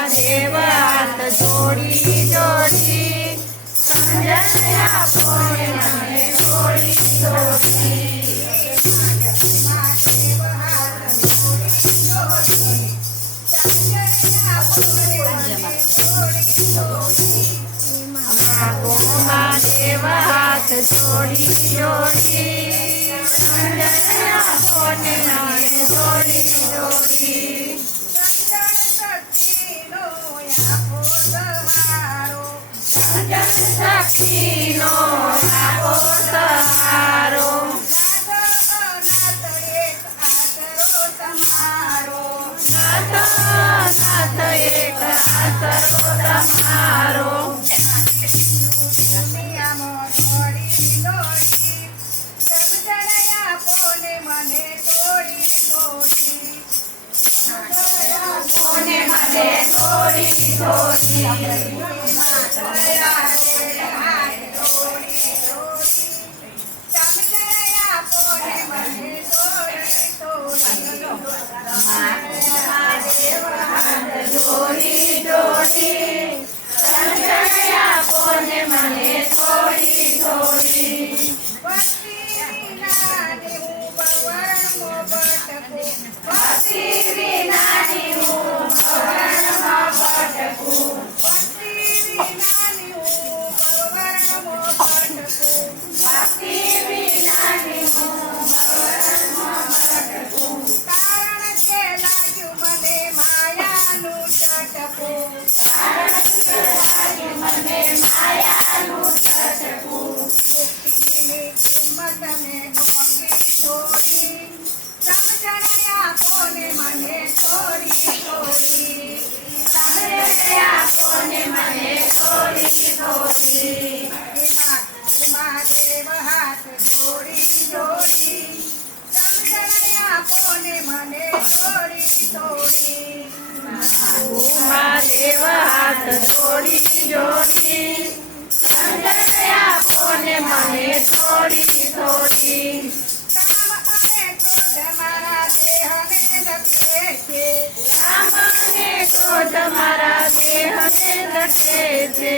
મહાદેવ હાથ જોડી જોડી સમજણ આપો ને મને થોડી થોડી મહાદેવ હાથ જોડી જોડી સમજણ આપો ને મને થોડી થોડી શક્તિનો આપો સહારો નાથ એક આસરો તમારો મને થોડી થોડી જોડી જોડી સમજણ આપો ને મને થોડી થોડી ભક્તિ વિનાની હું ભવનમાં ભટકું ભક્તિ વિનાની હું ભવનમાં ભટકું કારણ કે લાગ્યું મને માયાનું ચટકું મને માયાનું ચટકું મુક્તિની કિંમત ને ગોપી થોડી સમજણ આપો ને મને થોડી થોડી સમજણ આપો ને મને થોડી થોડી મહાદેવ હાથ જોડી જોડી સમજણ આપો ને મને થોડી થોડી મહાદેવ હાથ જોડી જોડી સમજણ આપો ને મને થોડી થોડી કામ અને ક્રોધ મારા દેહને લખે છે કામ અને ક્રોધ મારા દેહને લખે છે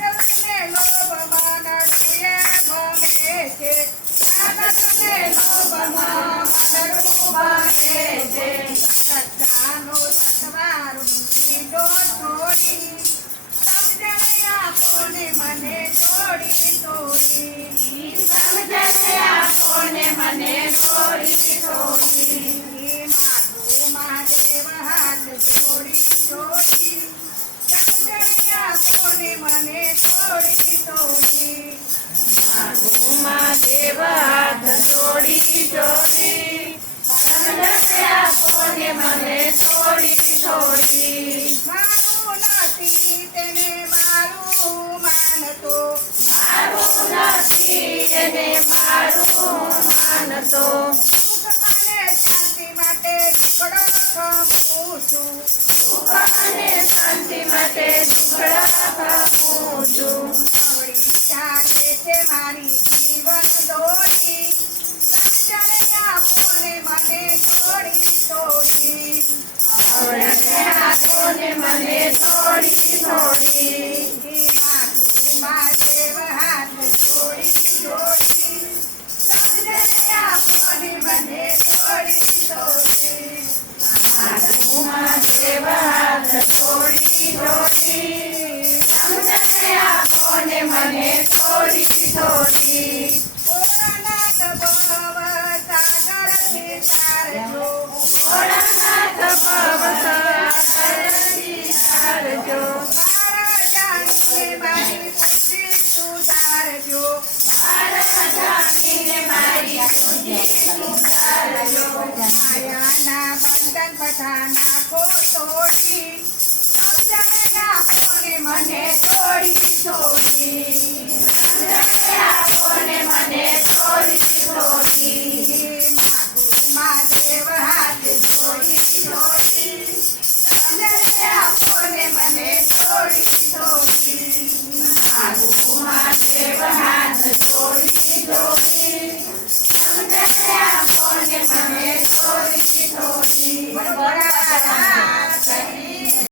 રાગને લોભ માનવીએ ભમે છે રાગને લોભમાં મનરૂપ બને છે સત્તાનો સત્વારું દીધો છોડી સમજણ આપો ને મને થોડી થોડી સમજણ આપો ને મને થોડી થોડી મહાદેવ હાથ જોડી જોડી સમજણ આપો ને મને થોડી થોડી મહાદેવ હાથ જોડી જોડી સમજણ આપો ને મને થોડી થોડી મારું નથી તેને મારું માનતો મારું નથી એને મારું માનતો સુખ અને શાંતિ માટે દીકડો ખમું છું સુખ અને શાંતિ માટે દુખડા ખાઉં છું અવળી ચાલે છે મારી જીવન દોડી સમજણ આપો ને મને થોડી થોડી આવડે આપો ને મને થોડી થોડી મહાદેવ હાથ જોડી જોડી સમજણ આપો ને મને થોડી થોડી મહાદેવ હાથ જોડી જોડી સમજણ આપો ને મને થોડી થોડી ભોળાનાથ ભવ સાગરથી તારજો ભોળાનાથ ભવ સાગરથી તારજો મારા જાણીને મારી બુદ્ધિ સુધારજો મારા જાણીને મારી બુદ્ધિ સુધારજો માયાના બંધન બધા નાખો તોડી સમજણ આપો ને મને થોડી થોડી